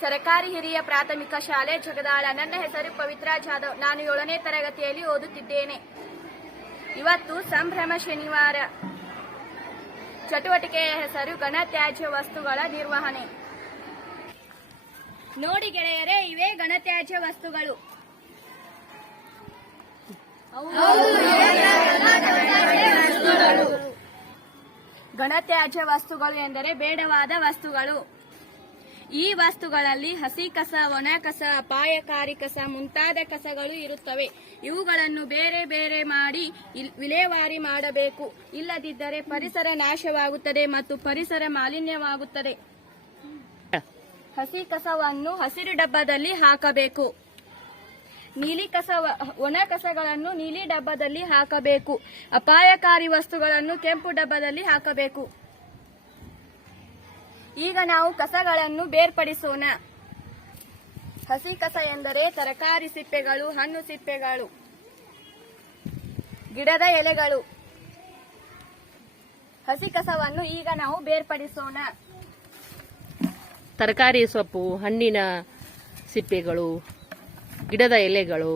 ಸರಕಾರಿ ಹಿರಿಯ ಪ್ರಾಥಮಿಕ ಶಾಲೆ ಜಗದಾಳ. ನನ್ನ ಹೆಸರು ಪವಿತ್ರ ಜಾಧವ್. ನಾನು ಏಳನೇ ತರಗತಿಯಲ್ಲಿ ಓದುತ್ತಿದ್ದೇನೆ. ಇವತ್ತು ಸಂಭ್ರಮ ಶನಿವಾರ. ಚಟುವಟಿಕೆಯ ಹೆಸರು ಘನತ್ಯಾಜ್ಯ ವಸ್ತುಗಳ ನಿರ್ವಹಣೆ. ನೋಡಿ ಗೆಳೆಯರೇ ಇವೇ ಘನತ್ಯಾಜ್ಯ ವಸ್ತುಗಳು. ಘನತ್ಯಾಜ್ಯ ವಸ್ತುಗಳು ಎಂದರೆ ಬೇಡವಾದ ವಸ್ತುಗಳು. ಈ ವಸ್ತುಗಳಲ್ಲಿ ಹಸಿ ಕಸ, ಒಣ ಕಸ, ಅಪಾಯಕಾರಿ ಕಸ ಮುಂತಾದ ಕಸಗಳು ಇರುತ್ತವೆ. ಇವುಗಳನ್ನು ಬೇರೆ ಬೇರೆ ಮಾಡಿ ವಿಲೇವಾರಿ ಮಾಡಬೇಕು. ಇಲ್ಲದಿದ್ದರೆ ಪರಿಸರ ನಾಶವಾಗುತ್ತದೆ ಮತ್ತು ಪರಿಸರ ಮಾಲಿನ್ಯವಾಗುತ್ತದೆ. ಹಸಿ ಕಸವನ್ನು ಹಸಿರು ಡಬ್ಬದಲ್ಲಿ ಹಾಕಬೇಕು. ನೀಲಿ ಕಸ, ಒಣ ಕಸಗಳನ್ನು ನೀಲಿ ಡಬ್ಬದಲ್ಲಿ ಹಾಕಬೇಕು. ಅಪಾಯಕಾರಿ ವಸ್ತುಗಳನ್ನು ಕೆಂಪು ಡಬ್ಬದಲ್ಲಿ ಹಾಕಬೇಕು. ಈಗ ನಾವು ಕಸಗಳನ್ನು ಬೇರ್ಪಡಿಸೋಣ. ಹಸಿ ಕಸ ಎಂದರೆ ತರಕಾರಿ ಸಿಪ್ಪೆಗಳು ಹಣ್ಣು ಸಿಪ್ಪೆಗಳು ಗಿಡದ ಎಲೆಗಳು. ಹಸಿ ಕಸವನ್ನು ಈಗ ನಾವು ಬೇರ್ಪಡಿಸೋಣ. ತರಕಾರಿ ಸೊಪ್ಪು ಹಣ್ಣಿನ ಸಿಪ್ಪೆಗಳು ಗಿಡದ ಎಲೆಗಳು.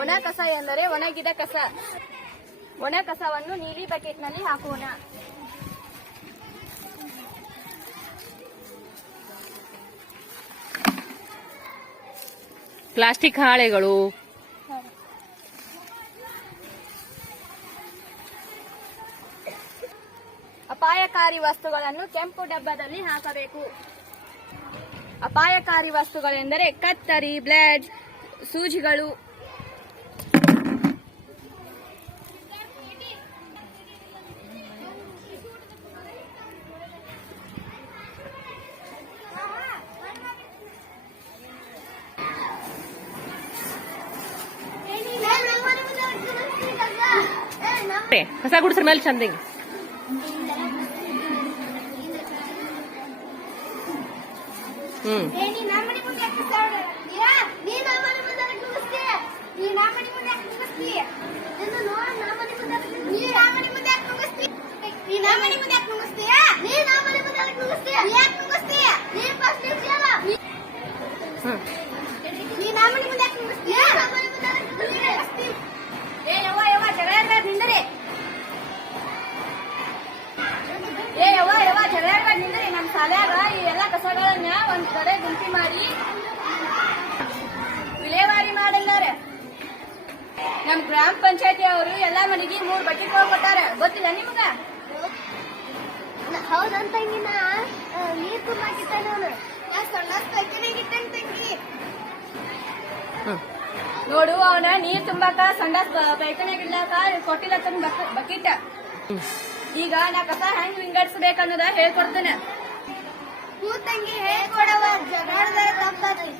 ಒಣ ಕಸ ಎಂದರೆ ಒಣಗಿದ ಕಸ. ಒಣ ಕಸವನ್ನು ನೀಲಿ ಬಕೆಟ್ನಲ್ಲಿ ಹಾಕೋಣ. ಪ್ಲಾಸ್ಟಿಕ್ ಹಾಳೆಗಳು. ಅಪಾಯಕಾರಿ ವಸ್ತುಗಳನ್ನು ಕೆಂಪು ಡಬ್ಬದಲ್ಲಿ ಹಾಕಬೇಕು. ಅಪಾಯಕಾರಿ ವಸ್ತುಗಳೆಂದರೆ ಕತ್ತರಿ ಬ್ಲೇಡ್ ಸೂಜಿಗಳು. ಕಸ ಗುಡಿಸ್ರ ಮೇಲೆ ಚಂದ ಹ್ಮ್. ಹ್ಮ್. ಶಾಲ್ಯಾಗ ಈ ಎಲ್ಲ ಕಸಗಳನ್ನ ಒಂದ್ ಕಡೆ ಗುಂಪಿ ಮಾಡಿ ವಿಲೇವಾರಿ ಮಾಡಲ್ಲಾರೆ ನಮ್ ಗ್ರಾಮ ಪಂಚಾಯತಿ ಅವರು ಎಲ್ಲಾ ಮನೆಗೆ ಮೂರ್ ಬಕೆಟ್ ಕೊಟ್ಟಾರೆ ಗೊತ್ತಿಲ್ಲ ನಿಮ್ಗ? ಹೌದಂತ ನೀರ್ ಸಣ್ಣ ತಂಗಿ. ನೋಡು ಅವನ ನೀರ್ ತುಂಬಾಕ ಸಂಡಾಸ್ ಬೈಕನೆ ಇಡ್ಲಾಕ ಕೊಟ್ಟಿಲ್ಲ ತನ್ನ ಬಕೆಟ್ ಈಗ ನಾ ಕಸ ಹೆಂಗ್ ವಿಂಗಡಿಸ್ಬೇಕನ್ನೋದ ಹೇಳ್ಕೊಡ್ತೇನೆ. ಹೂ ತಂಗಿ ಹೇಳ್ಕೊಡವ ಜಗಳದ ತಪ್ಪತಿ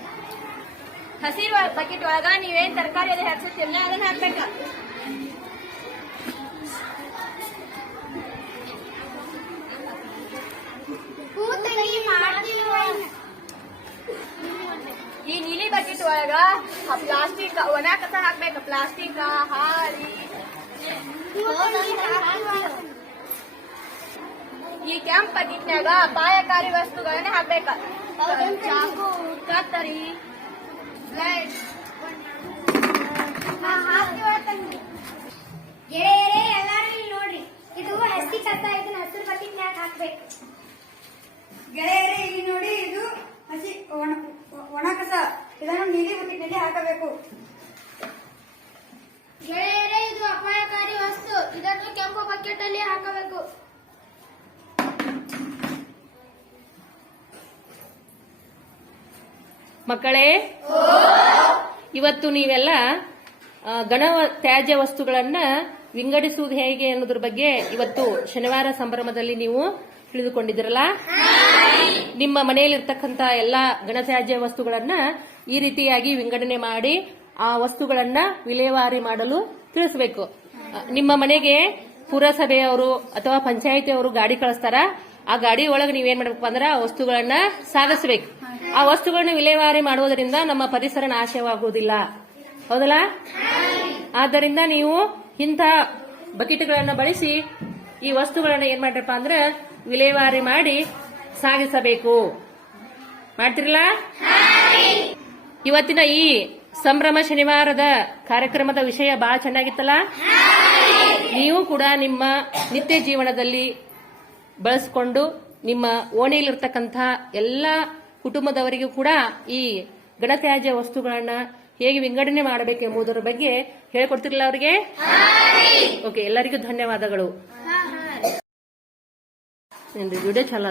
ಹಸಿರು ಬಕೆಟ್ ಒಳಗ ನೀವೇನ್ ತರಕಾರಿ ಎಲ್ಲ ಹೆಚ್ಚುತ್ತಿಲ್ಲ ಅದನ್ನ ಹಾಕ್ಬೇಕ. ಹೂ ತಂಗಿ ಮಾಡ್ತಿಲ್ವ ಈ ನೀಲಿ ಬಕೆಟ್ ಒಳಗ ಪ್ಲಾಸ್ಟಿಕ್ ಒಣ ಕಸ ಹಾಕ್ಬೇಕ. ಪ್ಲಾಸ್ಟಿಕ್ ಹಾಳಿ. ಈ ಕೆಂಪ್ ಬಕೆಟ್ನ್ಯಾಗ ಅಪಾಯಕಾರಿ ವಸ್ತುಗಳನ್ನ ಹಾಕ್ಬೇಕ. ಚಾಕು ಕತ್ತರಿ ಬ್ಲೇಡ್ ಗೆಳೆಯರೇ ಎಲ್ಲಾರು ಇಲ್ಲಿ ನೋಡ್ರಿ. ಇದು ಹಸಿ ಕಸ ಇದನ್ನ ಹಸಿರು ಬಕೆಟ್ನ್ಯಾಗ ಹಾಕ್ಬೇಕು. ಗೆಳೆಯರೇ ಇಲ್ಲಿ ನೋಡಿ ಇದು ಹಸಿ ಒಣ ಒಣ ಕಸ. ಇದನ್ನು ನೀಲಿ ಬಕೆಟ್ನಲ್ಲಿ ಹಾಕಬೇಕು. ಗೆಳೆಯರೇ ಇದು ಅಪಾಯಕಾರಿ ವಸ್ತು. ಇದನ್ನು ಕೆಂಪು ಬಕೆಟ್ ಅಲ್ಲಿ ಹಾಕಬೇಕು. ಮಕ್ಕಳೇ? ಇವತ್ತು ನೀವೆಲ್ಲ ಗಣ ತ್ಯಾಜ್ಯ ವಸ್ತುಗಳನ್ನ ವಿಂಗಡಿಸುವುದು ಹೇಗೆ ಅನ್ನೋದ್ರ ಬಗ್ಗೆ ಇವತ್ತು ಶನಿವಾರ ಸಂಭ್ರಮದಲ್ಲಿ ನೀವು ತಿಳಿದುಕೊಂಡಿದ್ದೀರಲ್ಲ? ನಿಮ್ಮ ಮನೆಯಲ್ಲಿರ್ತಕ್ಕಂಥ ಎಲ್ಲ ಗಣತ್ಯಾಜ್ಯ ವಸ್ತುಗಳನ್ನ ಈ ರೀತಿಯಾಗಿ ವಿಂಗಡಣೆ ಮಾಡಿ ಆ ವಸ್ತುಗಳನ್ನ ವಿಲೇವಾರಿ ಮಾಡಲು ತಿಳಿಸಬೇಕು. ನಿಮ್ಮ ಮನೆಗೆ ಪುರಸಭೆಯವರು ಅಥವಾ ಪಂಚಾಯಿತಿಯವರು ಗಾಡಿ ಕಳಿಸ್ತಾರ? ಆ ಗಾಡಿ ಒಳಗೆ ನೀವೇನ್ ಮಾಡ್ಬೇಕು ಅಂದ್ರೆ ಆ ವಸ್ತುಗಳನ್ನ ಸಾಗಿಸ್ಬೇಕು. ಆ ವಸ್ತುಗಳನ್ನ ವಿಲೇವಾರಿ ಮಾಡುವುದರಿಂದ ನಮ್ಮ ಪರಿಸರ ನಾಶವಾಗುವುದಿಲ್ಲ. ಹೌದಲ್ಲ? ಆದ್ದರಿಂದ ನೀವು ಇಂಥ ಬಕೆಟ್ಗಳನ್ನ ಬಳಸಿ ಈ ವಸ್ತುಗಳನ್ನ ಏನ್ ಮಾಡ್ರಪ್ಪ ಅಂದ್ರೆ ವಿಲೇವಾರಿ ಮಾಡಿ ಸಾಗಿಸಬೇಕು. ಮಾಡ್ತಿರಲ್ಲ ಇವತ್ತಿನ ಈ ಸಂಭ್ರಮ ಶನಿವಾರದ ಕಾರ್ಯಕ್ರಮದ ವಿಷಯ ಬಹಳ ಚೆನ್ನಾಗಿತ್ತಲ್ಲ? ನೀವು ಕೂಡ ನಿಮ್ಮ ನಿತ್ಯ ಜೀವನದಲ್ಲಿ ಬಳಸಿಕೊಂಡು ನಿಮ್ಮ ಓಣೆಯಲ್ಲಿರ್ತಕ್ಕಂತಹ ಎಲ್ಲ ಕುಟುಂಬದವರಿಗೂ ಕೂಡ ಈ ಗಣತ್ಯಾಜ್ಯ ವಸ್ತುಗಳನ್ನ ಹೇಗೆ ವಿಂಗಡಣೆ ಮಾಡಬೇಕು ಎಂಬುದರ ಬಗ್ಗೆ ಹೇಳಿಕೊಡ್ತಿರಲಿಲ್ಲ ಅವರಿಗೆ? ಓಕೆ ಎಲ್ಲರಿಗೂ ಧನ್ಯವಾದಗಳು. ವಿಡಿಯೋ ಚಲೋ